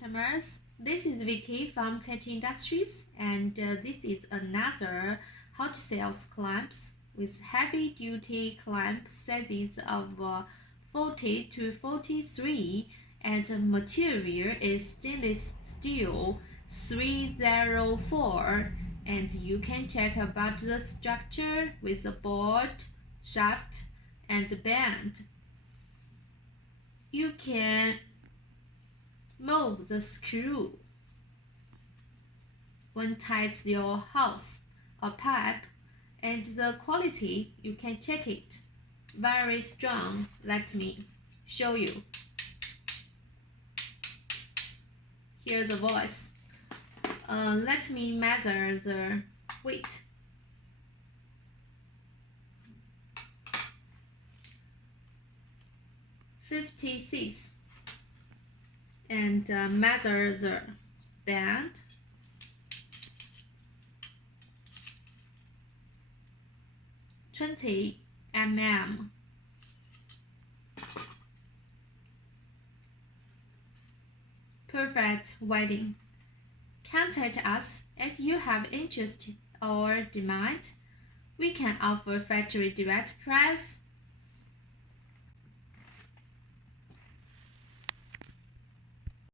Customers, this is Vicky from Techi Industries, and this is another hot sales clamps with heavy-duty clamp sizes of 40 to 43, and the material is stainless steel 304, and you can check about the structure with the board, shaft, and band. You can move the screw when tight your hose or pipe, and the quality you can check it. Very strong. Let me show you. Hear the voice. Let me measure the weight. $56. And measure the band. $20 mm. Perfect welding. Contact us if you have interest or demand. We can offer factory direct price